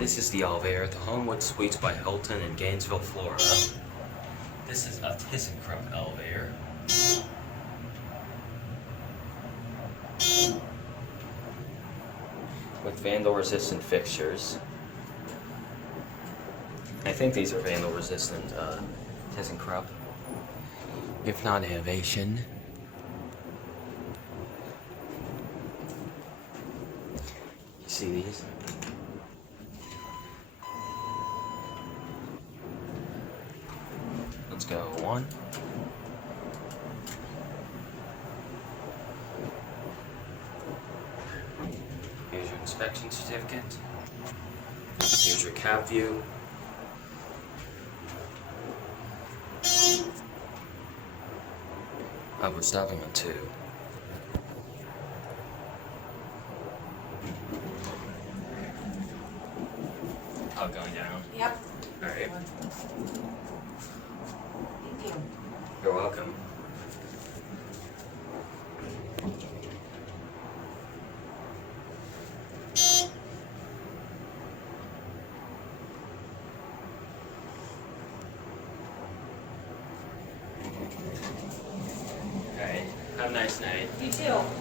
This is the elevator at the Homewood Suites by Hilton in Gainesville, Florida. This is a ThyssenKrupp elevator. With vandal-resistant fixtures. I think these are vandal-resistant ThyssenKrupp. If not, innovation. You see these? Let's go 1. Here's your inspection certificate. Here's your cab view. We're stopping on 2. Oh, going down? Yep. Alright. Thank you. You're welcome. Alright, have a nice night. You too.